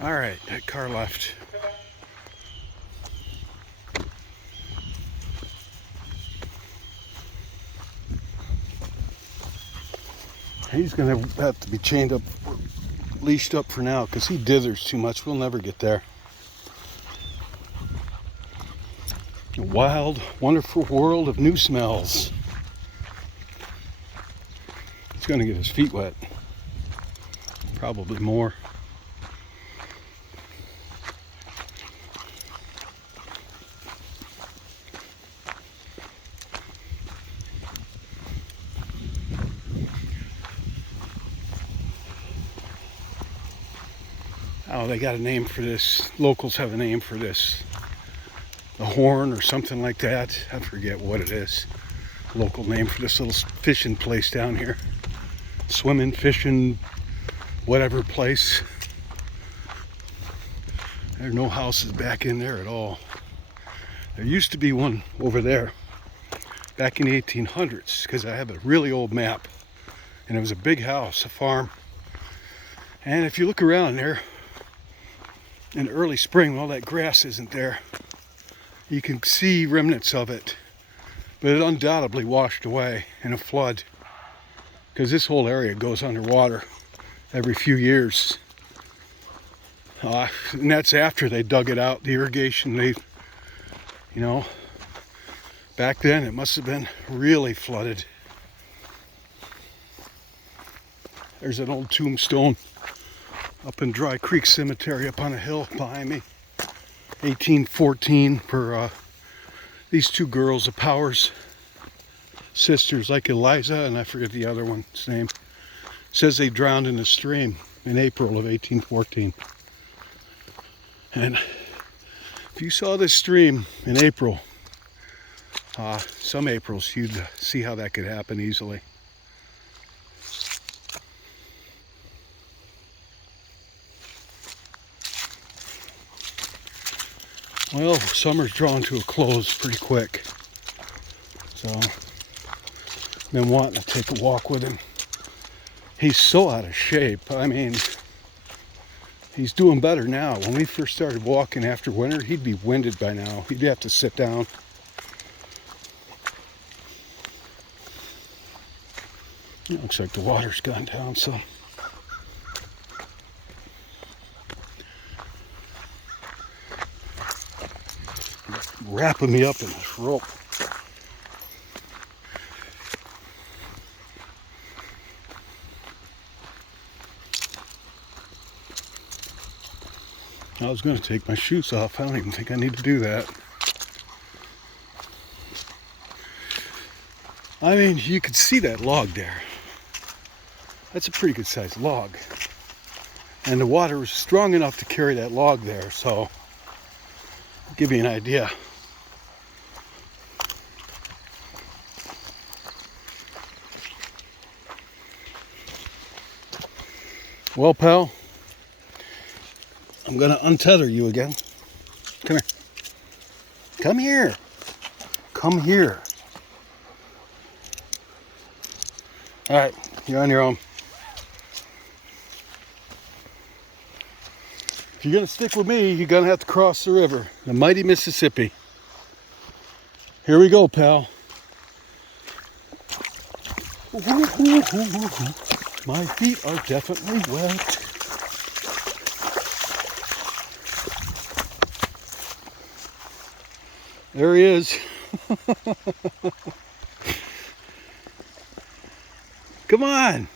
All right, that car left. He's gonna have to be chained up, leashed up for now, because he dithers too much. We'll never get there. A wild, wonderful world of new smells. He's gonna get his feet wet. Probably more. Oh, they got a name for this. Locals have a name for this. The horn or something like that. I forget what it is. Local name for this little fishing place down here. Swimming, fishing, whatever place. There are no houses back in there at all. There used to be one over there back in the 1800s, because I have a really old map. And it was a big house, a farm. And if you look around there, in early spring, all that grass isn't there. You can see remnants of it, but it undoubtedly washed away in a flood, because this whole area goes underwater every few years. And that's after they dug it out, the irrigation. Back then it must have been really flooded. There's an old tombstone up in Dry Creek Cemetery up on a hill behind me. 1814 for these two girls, the Powers sisters, like Eliza and I forget the other one's name. Says they drowned in a stream in April of 1814. And if you saw this stream in April, some Aprils, you'd see how that could happen easily. Well, summer's drawing to a close pretty quick, so I've been wanting to take a walk with him. He's so out of shape. I mean, he's doing better now. When we first started walking after winter, he'd be winded by now. He'd have to sit down. It looks like the water's gone down some. Wrapping me up in this rope. I was going to take my shoes off. I don't even think I need to do that. I mean, you could see that log there. That's a pretty good sized log. And the water was strong enough to carry that log there, so I'll give you an idea. Well, pal, I'm gonna untether you again. Come here. Come here. Come here. All right, you're on your own. If you're gonna stick with me, you're gonna have to cross the river, the mighty Mississippi. Here we go, pal. My feet are definitely wet. There he is. Come on.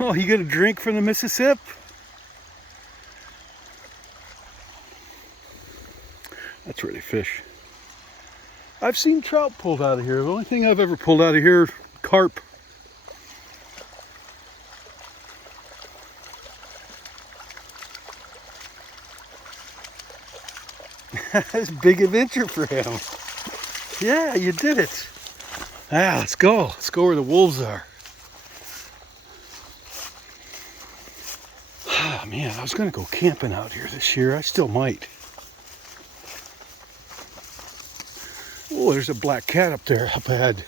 Oh, you gonna drink from the Mississippi? That's really fish. I've seen trout pulled out of here. The only thing I've ever pulled out of here, carp. That's a big adventure for him. Yeah, you did it. Let's go. Let's go where the wolves are. Oh, man, I was going to go camping out here this year. I still might. Oh, there's a black cat up there up ahead.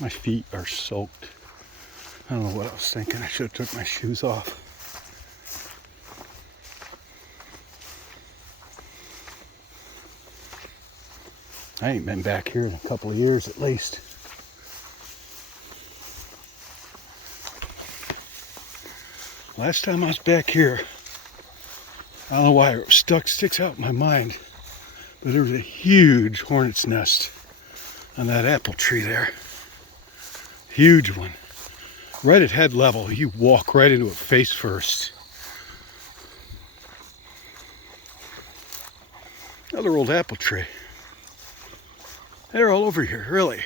My feet are soaked. I don't know what I was thinking. I should have took my shoes off. I ain't been back here in a couple of years at least. Last time I was back here, I don't know why it sticks out in my mind, but there was a huge hornet's nest on that apple tree there. Huge one. Right at head level, you walk right into it face first. Another old apple tree. They're all over here, really.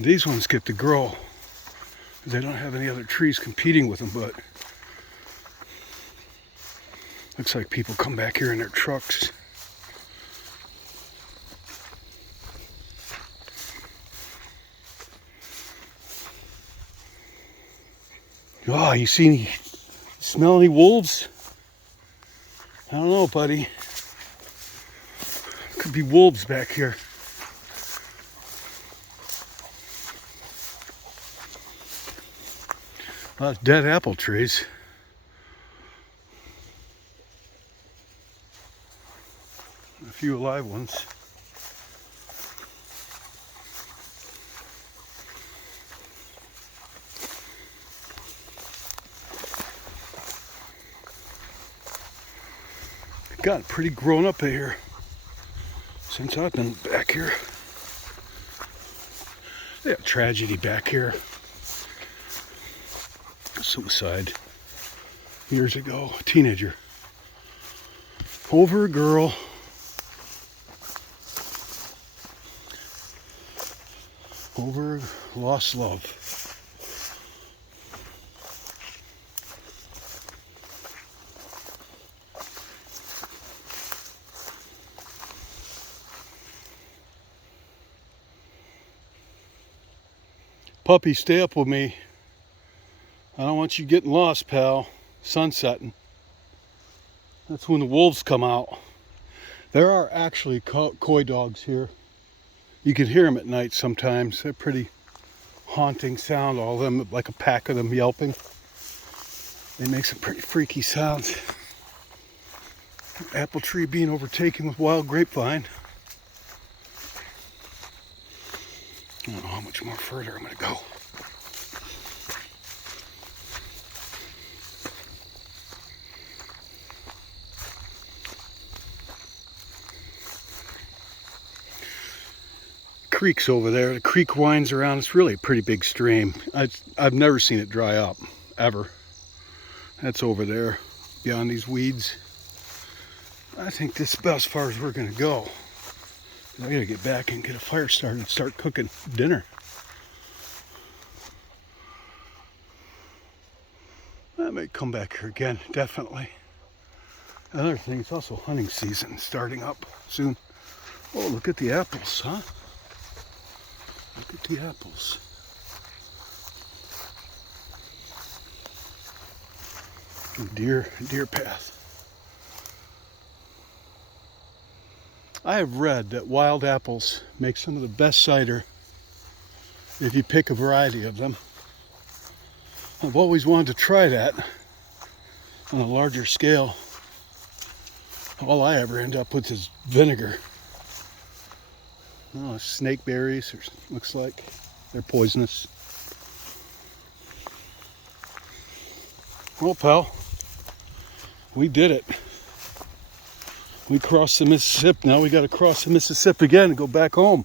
These ones get to grow. They don't have any other trees competing with them, but looks like people come back here in their trucks. Oh, you smell any wolves? I don't know, buddy. Could be wolves back here. A lot of dead apple trees. A few alive ones. It got pretty grown up here since I've been back here. They have tragedy back here. Suicide years ago, a teenager. Over a girl. Over lost love. Puppy, stay up with me. I don't want you getting lost, pal. Sun's setting. That's when the wolves come out. There are actually coy dogs here. You can hear them at night sometimes. They're pretty haunting sound, all of them, like a pack of them yelping. They make some pretty freaky sounds. Apple tree being overtaken with wild grapevine. I don't know how much more further I'm going to go. Creek's over there. The creek winds around. It's really a pretty big stream. I've never seen it dry up, ever. That's over there, beyond these weeds. I think this is about as far as we're going to go. I gotta get back and get a fire started and start cooking dinner. I may come back here again, definitely. Another thing, it's also hunting season starting up soon. Oh, look at the apples, huh? Look at the apples. Deer path. I have read that wild apples make some of the best cider if you pick a variety of them. I've always wanted to try that on a larger scale. All I ever end up with is vinegar. Oh, snake berries, looks like they're poisonous. Well, pal, we did it. We crossed the Mississippi. Now we got to cross the Mississippi again and go back home.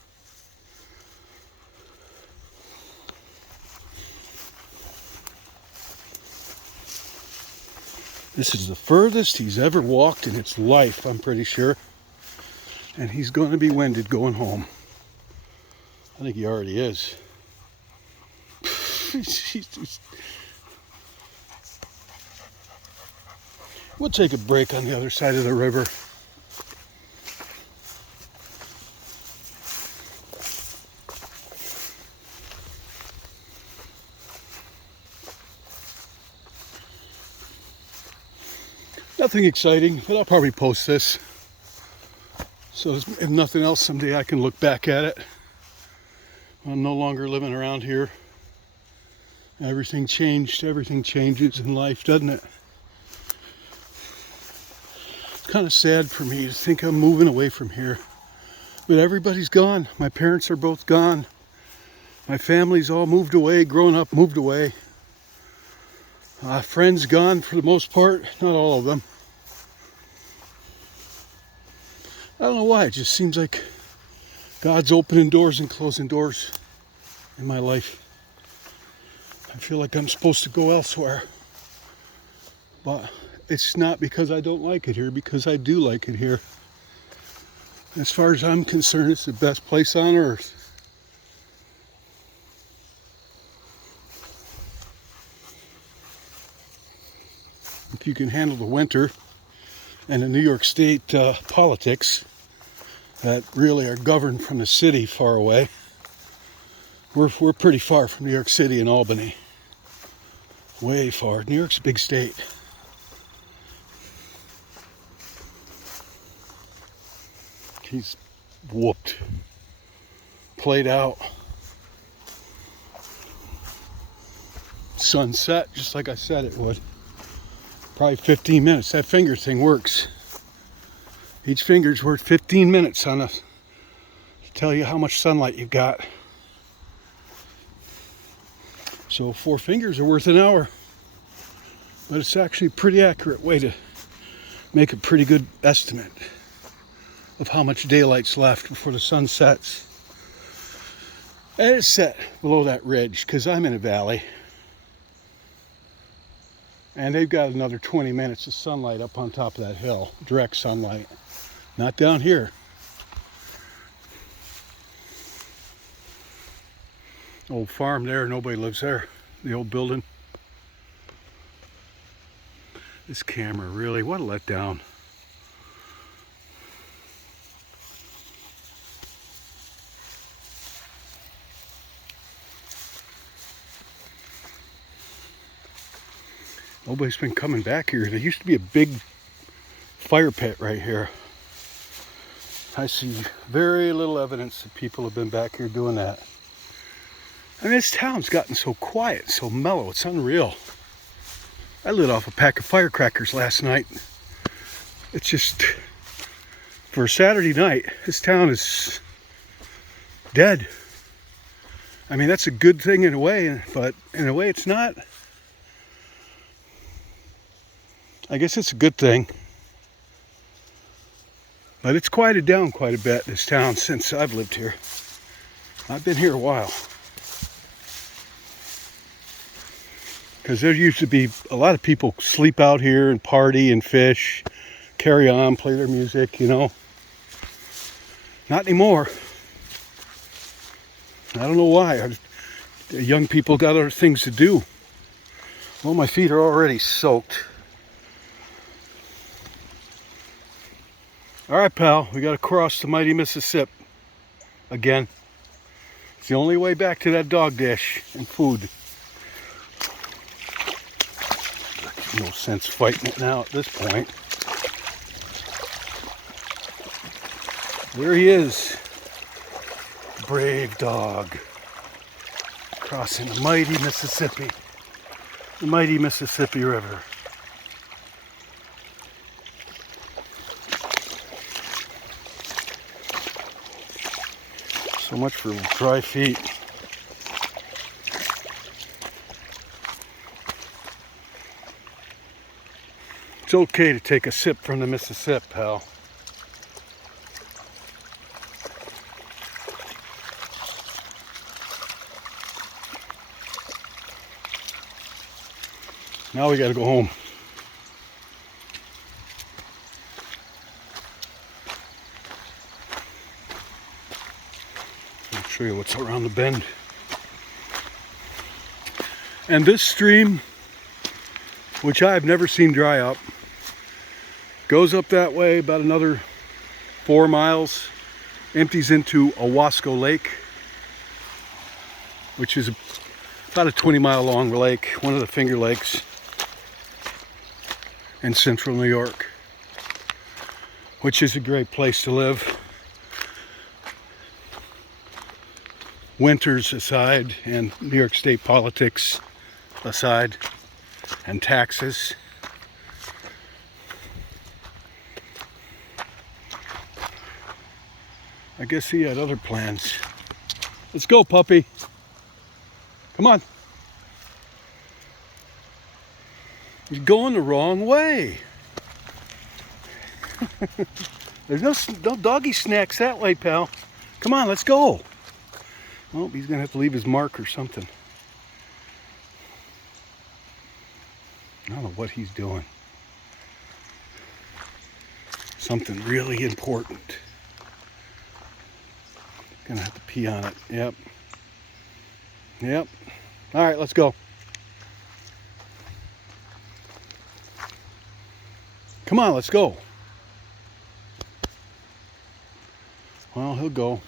This is the furthest he's ever walked in his life, I'm pretty sure. And he's going to be winded going home. I think he already is. We'll take a break on the other side of the river. Nothing exciting, but I'll probably post this. So if nothing else, someday I can look back at it I'm no longer living around here. Everything changed. Everything changes in life, doesn't it? It's kind of sad for me to think I'm moving away from here. But everybody's gone. My parents are both gone. My family's all moved away, grown up, moved away. Friends gone for the most part, not all of them. I don't know why, it just seems like God's opening doors and closing doors in my life. I feel like I'm supposed to go elsewhere. But it's not because I don't like it here, because I do like it here. As far as I'm concerned, it's the best place on earth. If you can handle the winter and the New York State politics that really are governed from the city far away. We're pretty far from New York City and Albany. Way far. New York's a big state. He's whooped. Played out. Sunset, just like I said it would. Probably 15 minutes. That finger thing works. Each finger's worth 15 minutes on to tell you how much sunlight you've got. So 4 fingers are worth an hour. But it's actually a pretty accurate way to make a pretty good estimate of how much daylight's left before the sun sets. And it's set below that ridge because I'm in a valley. And they've got another 20 minutes of sunlight up on top of that hill. Direct sunlight. Not down here. Old farm there, nobody lives there. The old building. This camera, really, what a letdown. Nobody's been coming back here. There used to be a big fire pit right here. I see very little evidence that people have been back here doing that. I mean, this town's gotten so quiet, so mellow, it's unreal. I lit off a pack of firecrackers last night. It's just, for a Saturday night, this town is dead. I mean, that's a good thing in a way, but in a way it's not. I guess it's a good thing. But it's quieted down quite a bit, this town, since I've lived here. I've been here a while. Because there used to be a lot of people sleep out here and party and fish, carry on, play their music, you know. Not anymore. I don't know why. Young people got other things to do. Well, my feet are already soaked. All right, pal, we got to cross the mighty Mississippi again. It's the only way back to that dog dish and food. No sense fighting it now at this point. There he is. Brave dog. Crossing the mighty Mississippi. The mighty Mississippi River. So much for dry feet. It's okay to take a sip from the Mississippi, pal. Now we gotta go home. I'll show you what's around the bend. And this stream, which I've never seen dry up, goes up that way about another 4 miles, empties into Owasco Lake, which is about a 20-mile long lake, one of the Finger Lakes in central New York, which is a great place to live. winters aside and New York State politics aside and taxes. I guess he had other plans. Let's go, puppy. Come on. You're going the wrong way. There's no doggy snacks that way, pal. Come on, let's go. Oh, he's gonna have to leave his mark or something. I don't know what he's doing. Something really important. Gonna have to pee on it. Yep. Yep. All right, let's go. Come on, let's go. Well, he'll go.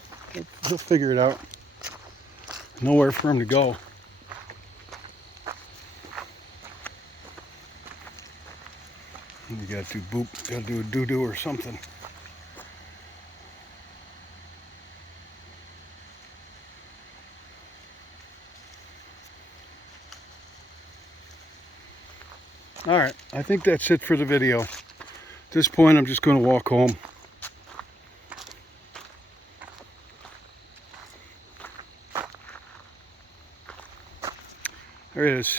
He'll figure it out. Nowhere for him to go. You gotta do boop, gotta do a doo-doo or something. Alright, I think that's it for the video. At this point, I'm just going to walk home. There it is.